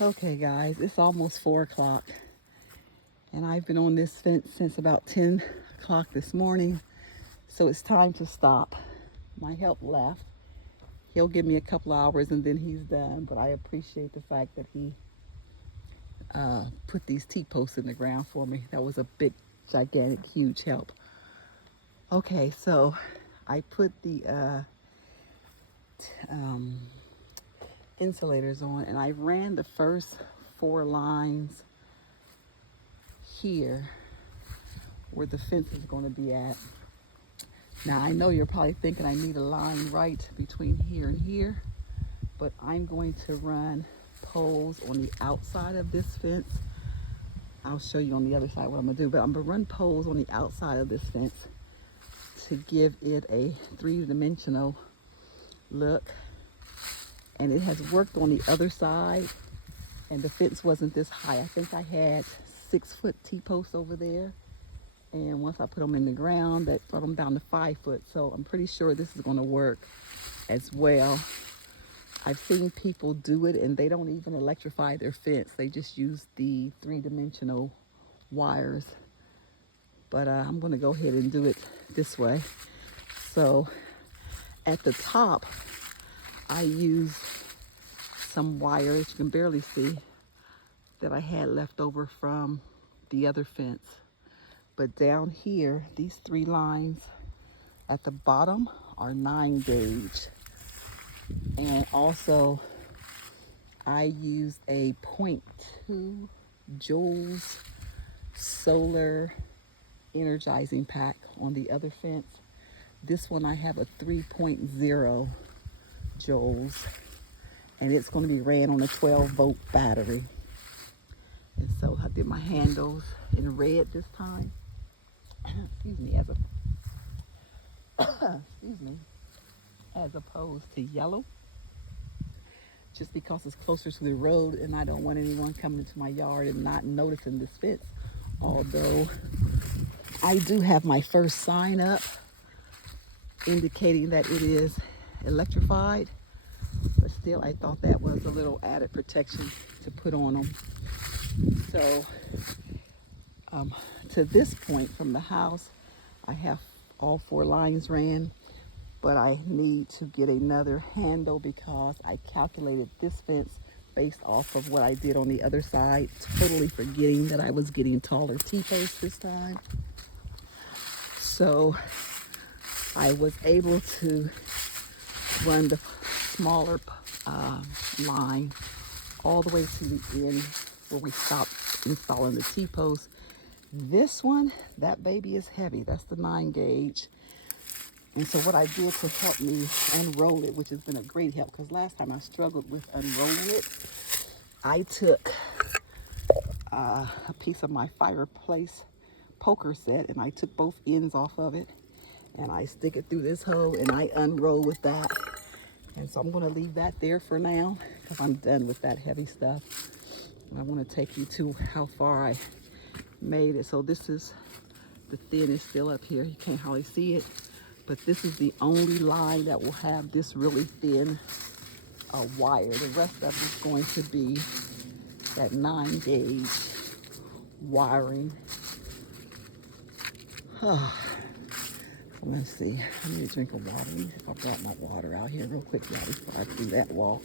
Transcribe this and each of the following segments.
Okay, guys, it's almost 4 o'clock, and I've been on this fence since about 10 o'clock this morning, so it's time to stop. My help left. He'll give me a couple hours and then he's done, but I appreciate the fact that he put these T-posts in the ground for me. That was a big, gigantic, huge help. Okay, so I put the um, insulators on, and I ran the first 4 lines here where the fence is going to be at. Now I know you're probably thinking I need a line right between here and here, but I'm going to run poles on the outside of this fence. I'll show you on the other side what I'm gonna do, but I'm gonna run poles on the outside of this fence to give it a three-dimensional look. And it has worked on the other side, and the fence wasn't this high. I think I had 6-foot T-posts over there, and once I put them in the ground, that brought them down to 5 foot. So I'm pretty sure this is going to work as well. I've seen people do it, and they don't even electrify their fence. They just use the three-dimensional wires. But I'm going to go ahead and do it this way. So at the top, I used some wires, you can barely see, that I had left over from the other fence. But down here, these 3 lines at the bottom are 9 gauge. And also, I used a 0.2 joules solar energizing pack on the other fence. This one I have a 3.0 joules, and it's going to be ran on a 12-volt battery. And so I did my handles in red this time. Excuse me, excuse me, as opposed to yellow, just because it's closer to the road and I don't want anyone coming into my yard and not noticing this fence. Although I do have my first sign up indicating that it is electrified, but still I thought that was a little added protection to put on them. So to this point from the house, I have all 4 lines ran, but I need to get another handle because I calculated this fence based off of what I did on the other side, totally forgetting that I was getting taller T-posts this time. So I was able to run the smaller line all the way to the end where we stopped installing the T-post. This one, that baby is heavy. That's the 9 gauge. And so what I did to help me unroll it, which has been a great help, because last time I struggled with unrolling it, I took a piece of my fireplace poker set and I took both ends off of it and I stick it through this hole and I unroll with that. And so I'm going to leave that there for now because I'm done with that heavy stuff. And I want to take you to how far I made it. So this is the thin is still up here. You can't hardly see it. But this is the only line that will have this really thin wire. The rest of it is going to be that 9 gauge wiring. So let's see. I need a drink of water. Let me see if I brought my water out here real quick, y'all, before I do that walk.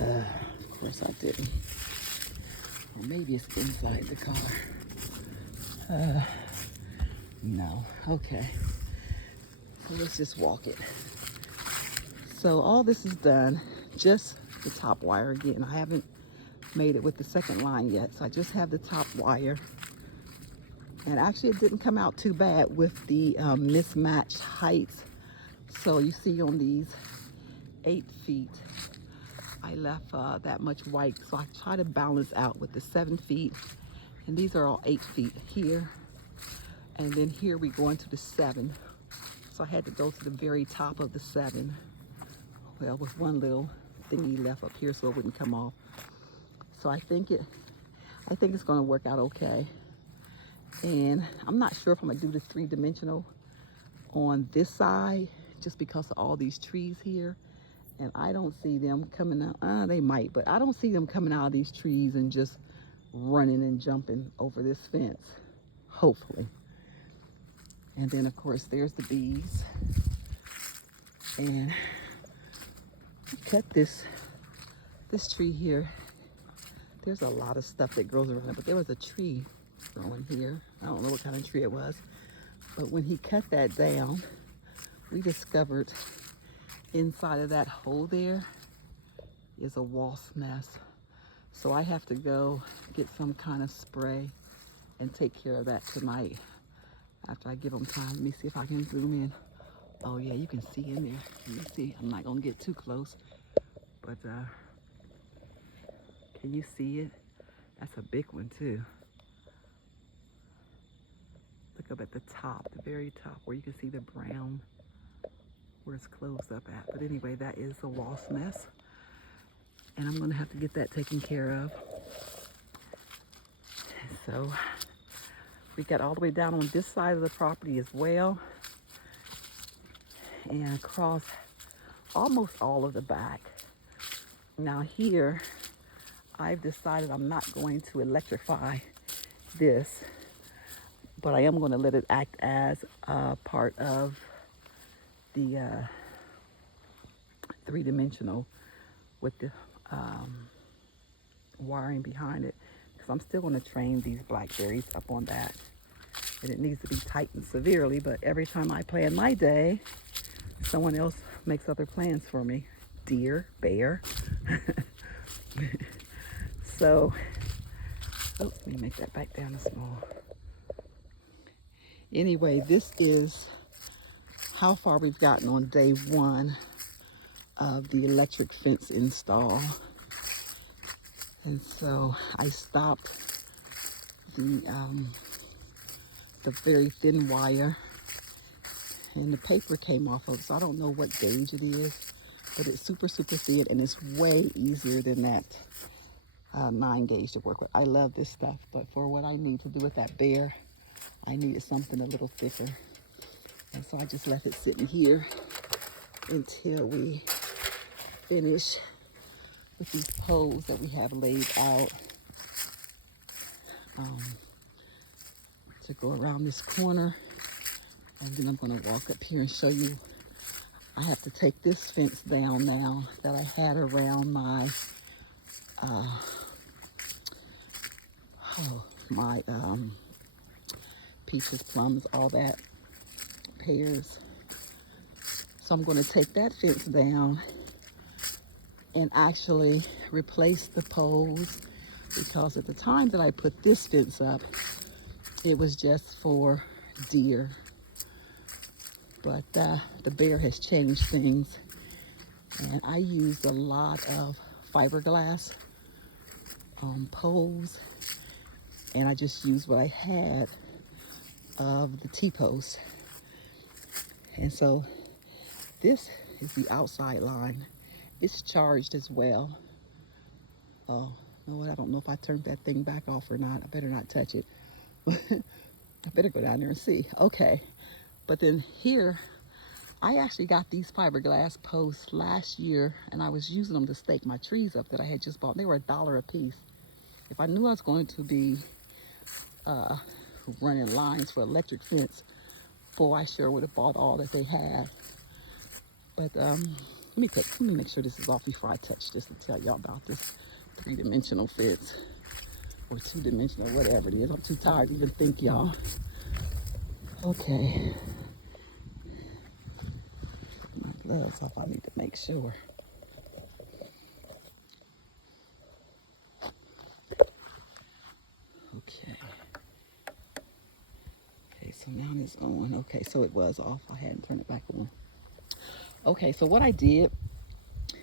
Of course I didn't. Or maybe it's inside the car. No. Okay. So let's just walk it. So all this is done, just the top wire again. I haven't made it with the second line yet, so I just have the top wire. And actually it didn't come out too bad with the mismatched heights. So you see on these 8 feet, I left that much white, so I try to balance out with the 7 feet. And these are all 8 feet here. And then here we go into the 7. So I had to go to the very top of the 7. Well, with one little thingy left up here so it wouldn't come off. So I think it's gonna work out okay. And I'm not sure if I'm gonna do the 3-dimensional on this side just because of all these trees here. And I don't see them coming out. They might, but I don't see them coming out of these trees and just running and jumping over this fence, hopefully. And then, of course, there's the bees. And cut this tree here. There's a lot of stuff that grows around it, but there was a tree growing here. I don't know what kind of tree it was. But when he cut that down, we discovered inside of that hole there is a wasp nest. So I have to go get some kind of spray and take care of that tonight after I give them time. Let me see if I can zoom in. Oh yeah, you can see in there. Let me see. I'm not gonna get too close, but can you see it? That's a big one too. Look up at the top, the very top, where you can see the brown, where it's closed up at. But anyway, that is a wasp nest. And I'm gonna have to get that taken care of. So we got all the way down on this side of the property as well. And across almost all of the back. Now here, I've decided I'm not going to electrify this, but I am going to let it act as a part of the three-dimensional with the wiring behind it, because I'm still going to train these blackberries up on that. And it needs to be tightened severely, but every time I plan my day, someone else makes other plans for me. Deer, bear. So, let me make that back down to small. Anyway, this is how far we've gotten on day one of the electric fence install. And so I stopped the very thin wire, and the paper came off of it, so I don't know what gauge it is, but it's super, super thin, and it's way easier than that 9 gauge to work with. I love this stuff, but for what I need to do with that bear, I needed something a little thicker. And so I just left it sitting here until we finish with these poles that we have laid out to go around this corner. And then I'm going to walk up here and show you. I have to take this fence down now that I had around my peaches, plums, all that, pears. So I'm going to take that fence down and actually replace the poles, because at the time that I put this fence up, it was just for deer. But the bear has changed things, and I used a lot of fiberglass poles, and I just used what I had of the T-post. And so this is the outside line. It's charged as well. Oh, you know what? I don't know if I turned that thing back off or not. I better not touch it. I better go down there and see. Okay. But then here, I actually got these fiberglass posts last year, and I was using them to stake my trees up that I had just bought. They were $1 a piece. If I knew I was going to be running lines for electric fence, boy, I sure would have bought all that they had. But let me make sure this is off before I touch this and tell y'all about this three-dimensional fence, or two-dimensional, whatever it is. I'm too tired to even think, y'all. Okay. My gloves off. I need to make sure. Okay. Okay, so now it's on. Okay, so it was off. I hadn't turned it back on. Okay, so what I did,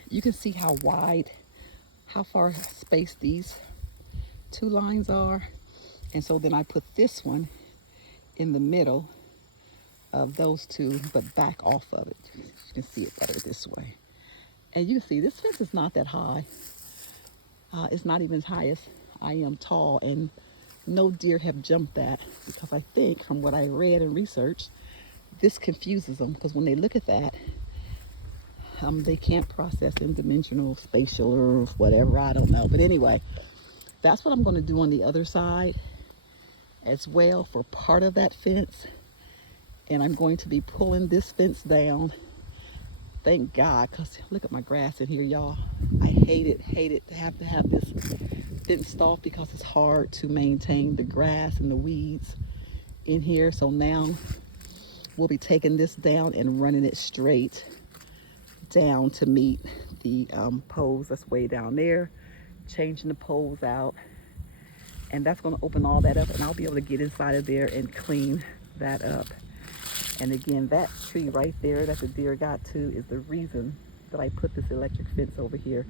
you can see how wide, how far spaced these two lines are. And so then I put this one in the middle of those two, but back off of it. You can see it better this way. And you can see this fence is not that high. It's not even as high as I am tall, and no deer have jumped that, because I think from what I read and researched, this confuses them, because when they look at that, They can't process in dimensional, spatial, or whatever, I don't know. But anyway, that's what I'm going to do on the other side as well for part of that fence. And I'm going to be pulling this fence down. Thank God, because look at my grass in here, y'all. I hate it to have this fenced off because it's hard to maintain the grass and the weeds in here. So now we'll be taking this down and running it straight down to meet the poles that's way down there, changing the poles out, and that's going to open all that up, and I'll be able to get inside of there and clean that up. And again, that tree right there that the deer got to is the reason that I put this electric fence over here.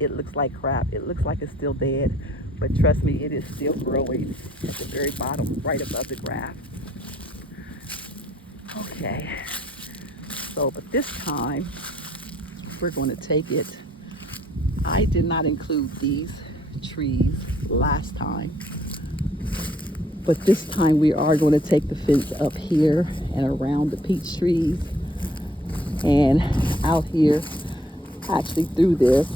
It looks like crap. It looks like it's still dead, but trust me, it is still growing at the very bottom, right above the grass. Okay, so, but this time, we're going to take it. I did not include these trees last time, but this time we are going to take the fence up here and around the peach trees and out here, actually through this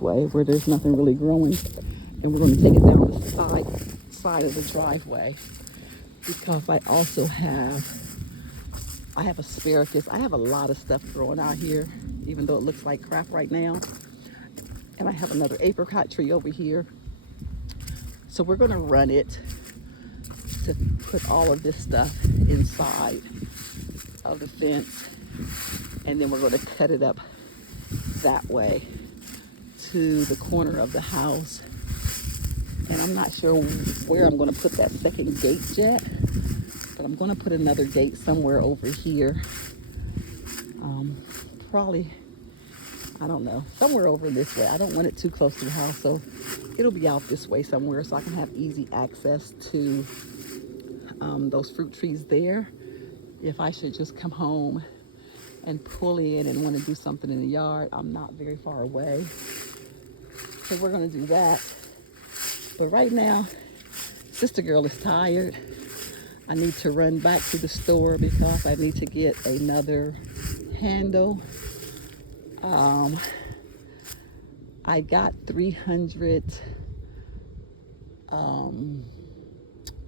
way where there's nothing really growing, and we're going to take it down the side of the driveway, because I also have asparagus. I have a lot of stuff growing out here, even though it looks like crap right now. And I have another apricot tree over here. So we're going to run it to put all of this stuff inside of the fence. And then we're going to cut it up that way to the corner of the house. And I'm not sure where I'm going to put that second gate yet, but I'm going to put another gate somewhere over here. Probably, I don't know, somewhere over this way. I don't want it too close to the house, so it'll be out this way somewhere so I can have easy access to those fruit trees there. If I should just come home and pull in and want to do something in the yard, I'm not very far away. So we're going to do that. But right now, Sister Girl is tired. I need to run back to the store because I need to get another handle. I got 300,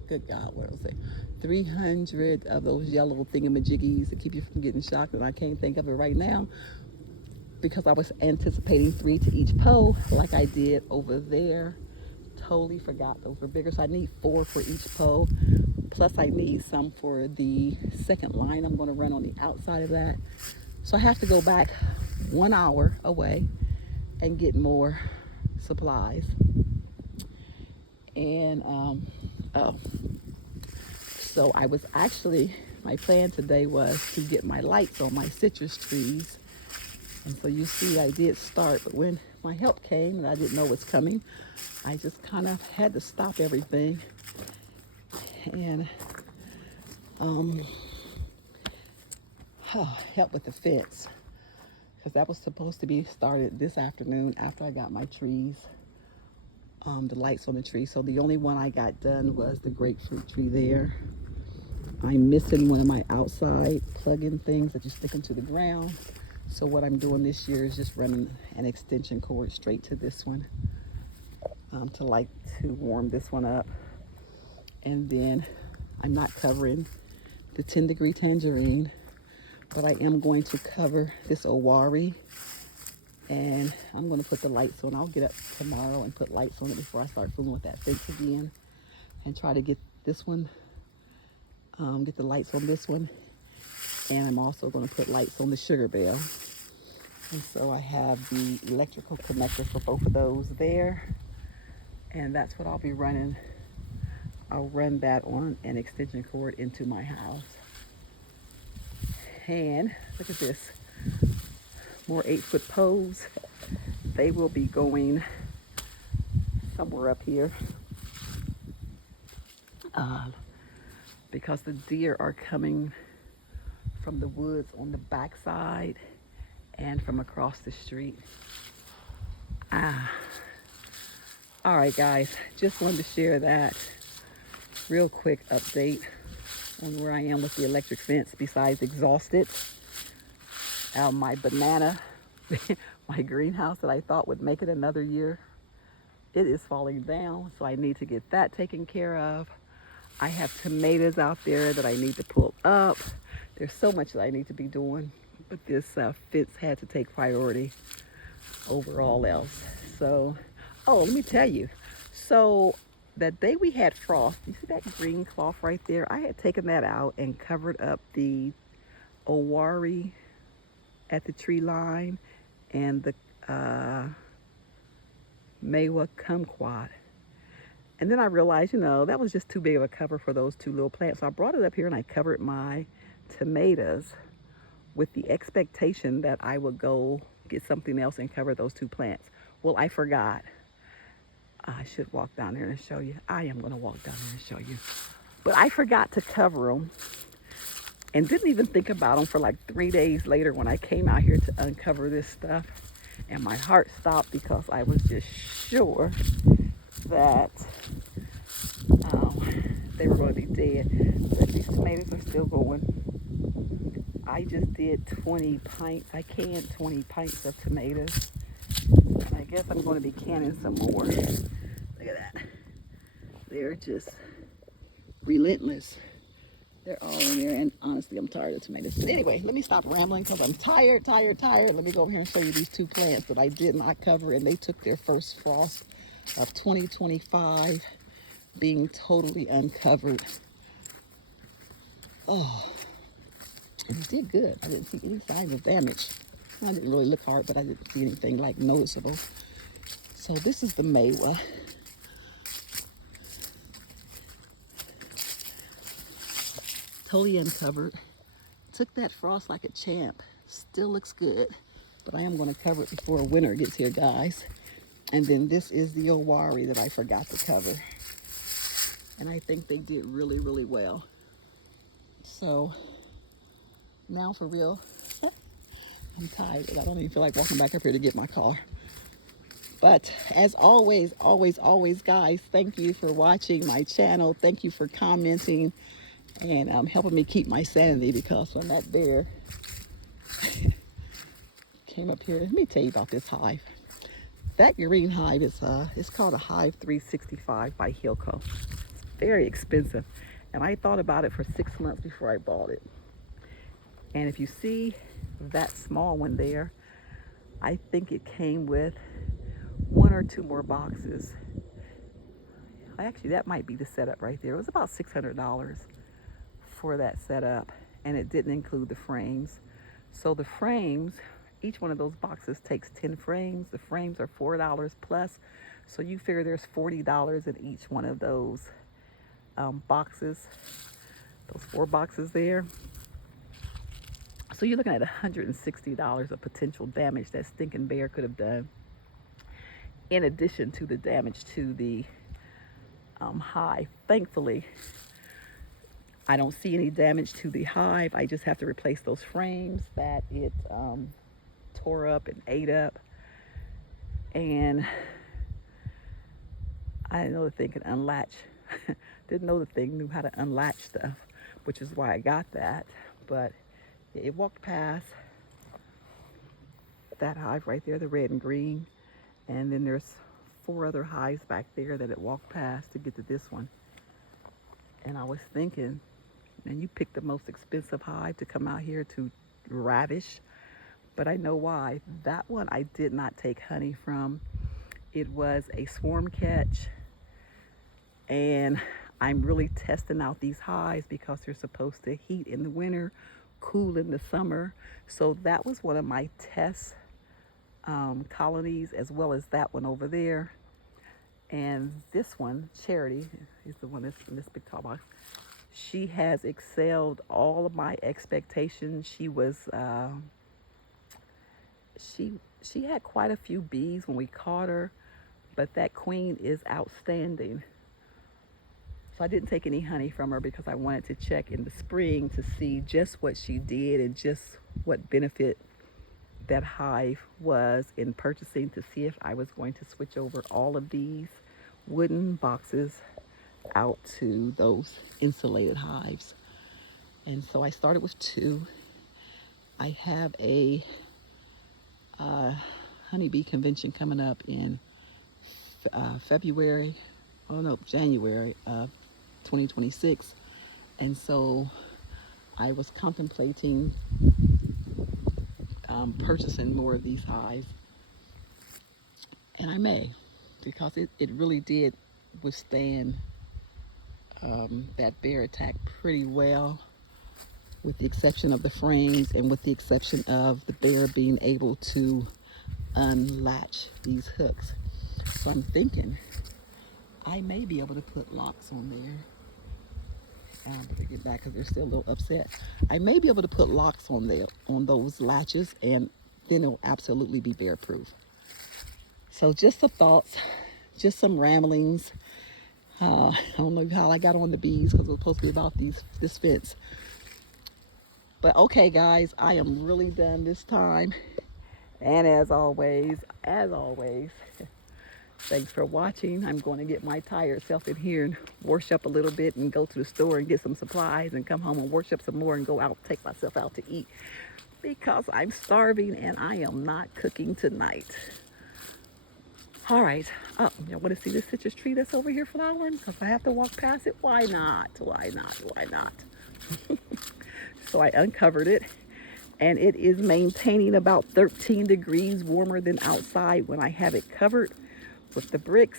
good God, what was it? 300 of those yellow thingamajiggies that keep you from getting shocked, and I can't think of it right now because I was anticipating 3 to each pole like I did over there. Totally forgot those were bigger, so I need 4 for each pole. Plus I need some for the second line I'm going to run on the outside of that. So I have to go back 1 hour away and get more supplies. And so I was actually, my plan today was to get my lights on my citrus trees. And so you see I did start, but when my help came and I didn't know what's coming, I just kind of had to stop everything and help with the fence, because that was supposed to be started this afternoon after I got my trees, the lights on the tree. So the only one I got done was the grapefruit tree there. I'm missing one of my outside plug-in things that you stick into the ground. So what I'm doing this year is just running an extension cord straight to this one to warm this one up. And then I'm not covering the 10-degree tangerine, but I am going to cover this owari, and I'm going to put the lights on. I'll get up tomorrow and put lights on it before I start fooling with that fence again, and try to get this one, get the lights on this one. And I'm also going to put lights on the sugar bell. And so I have the electrical connector for both of those there, and that's what I'll be running. I'll run that on an extension cord into my house. And look at this, more 8-foot poles. They will be going somewhere up here because the deer are coming from the woods on the backside and from across the street. All right, guys, just wanted to share that real quick update on where I am with the electric fence, besides exhausted. My banana, my greenhouse that I thought would make it another year, it is falling down, so I need to get that taken care of. I have tomatoes out there that I need to pull up. There's so much that I need to be doing, but this fence had to take priority over all else. So, oh, let me tell you. So, that day we had frost, you see that green cloth right there? I had taken that out and covered up the owari at the tree line and the Mawa kumquat. And then I realized, that was just too big of a cover for those two little plants. So I brought it up here and I covered my tomatoes with the expectation that I would go get something else and cover those two plants. Well, I forgot. I should walk down there and show you. I am going to walk down there and show you. But I forgot to cover them and didn't even think about them for like 3 days later when I came out here to uncover this stuff. And my heart stopped because I was just sure that they were going to be dead. But these tomatoes are still going. I just did 20 pints. I canned 20 pints of tomatoes. And I guess I'm going to be canning some more. Look at that. They're just relentless. They're all in there. And honestly, I'm tired of tomatoes. But anyway, let me stop rambling because I'm tired. Let me go over here and show you these two plants that I did not cover. And they took their first frost of 2025 being totally uncovered. Oh, and it did good. I didn't see any signs of damage. I didn't really look hard, but I didn't see anything like noticeable. So this is the Mawa. Totally uncovered. Took that frost like a champ. Still looks good, but I am going to cover it before winter gets here, guys. And then this is the owari that I forgot to cover. And I think they did really, really well. So now for real, I'm tired. I don't even feel like walking back up here to get my car. But as always, guys, thank you for watching my channel. Thank you for commenting and helping me keep my sanity, because when that bear came up here, let me tell you about this hive. That green hive is it's called a Hive 365 by Hilco. It's very expensive. And I thought about it for 6 months before I bought it. And if you see that small one there, I think it came with 1 or 2 more boxes. Actually, that might be the setup right there. It was about $600 for that setup, and it didn't include the frames. So the frames, each one of those boxes takes 10 frames. The frames are $4 plus. So you figure there's $40 in each one of those boxes, those 4 boxes there. So you're looking at $160 of potential damage that stinking bear could have done, in addition to the damage to the hive. Thankfully, I don't see any damage to the hive. I just have to replace those frames that it tore up and ate up. And I didn't know the thing could unlatch. Didn't know the thing knew how to unlatch stuff, which is why I got that. But it walked past that hive right there, the red and green. And then there's 4 other hives back there that it walked past to get to this one. And I was thinking, man, you picked the most expensive hive to come out here to ravish. But I know why. That one I did not take honey from. It was a swarm catch. And I'm really testing out these hives because they're supposed to heat in the winter, cool in the summer. So that was one of my test colonies, as well as that one over there. And this one, Charity, is the one that's in this big tall box. She has excelled all of my expectations. She was, she had quite a few bees when we caught her, but that queen is outstanding. So I didn't take any honey from her because I wanted to check in the spring to see just what she did and just what benefit that hive was in purchasing, to see if I was going to switch over all of these wooden boxes out to those insulated hives. And so I started with 2, I have a honeybee convention coming up in February, oh no, January of 2026. And so I was contemplating purchasing more of these hives, and I may, because it really did withstand that bear attack pretty well, with the exception of the frames and with the exception of the bear being able to unlatch these hooks. So I'm thinking I may be able to put locks on there. Better get back because they're still a little upset. I may be able to put locks on there, on those latches, and then it'll absolutely be bear proof. So just some thoughts, just some ramblings. I don't know how I got on the bees because it was supposed to be about this fence. But okay, guys, I am really done this time. And as always, thanks for watching. I'm going to get my tired self in here and wash up a little bit and go to the store and get some supplies and come home and wash up some more and go out, take myself out to eat because I'm starving and I am not cooking tonight. All right. Oh, y'all want to see this citrus tree that's over here flowering? Because I have to walk past it. Why not? Why not? Why not? So I uncovered it, and it is maintaining about 13 degrees warmer than outside when I have it covered with the bricks.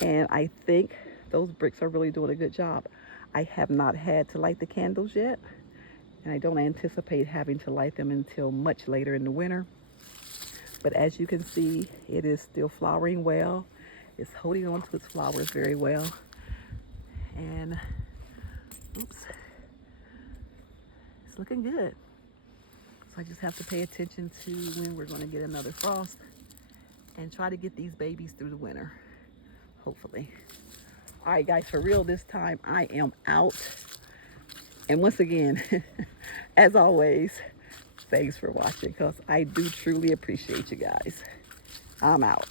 And I think those bricks are really doing a good job. I have not had to light the candles yet, and I don't anticipate having to light them until much later in the winter. But as you can see, it is still flowering well. It's holding on to its flowers very well. And, oops, it's looking good. So I just have to pay attention to when we're going to get another frost and try to get these babies through the winter, hopefully. All right, guys, for real this time, I am out. And once again, as always, thanks for watching because I do truly appreciate you guys. I'm out.